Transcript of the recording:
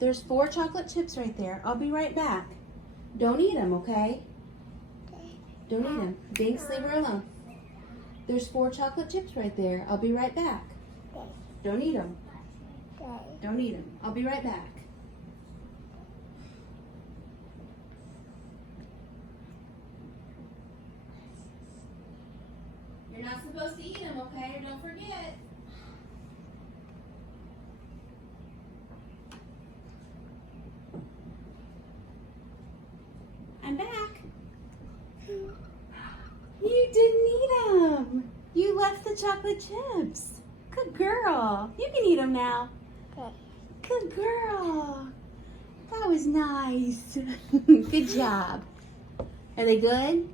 There's 4 chocolate chips right there. I'll be right back. Don't eat them, okay? Don't eat them. Binks, leave her alone. There's 4 chocolate chips right there. I'll be right back. Don't eat them. Don't eat them. I'll be right back. You're not supposed to eat them, okay? Don't forget. I'm back. You didn't eat them. You left the chocolate chips. Good girl. You can eat them now. Good girl. That was nice. Good job. Are they good?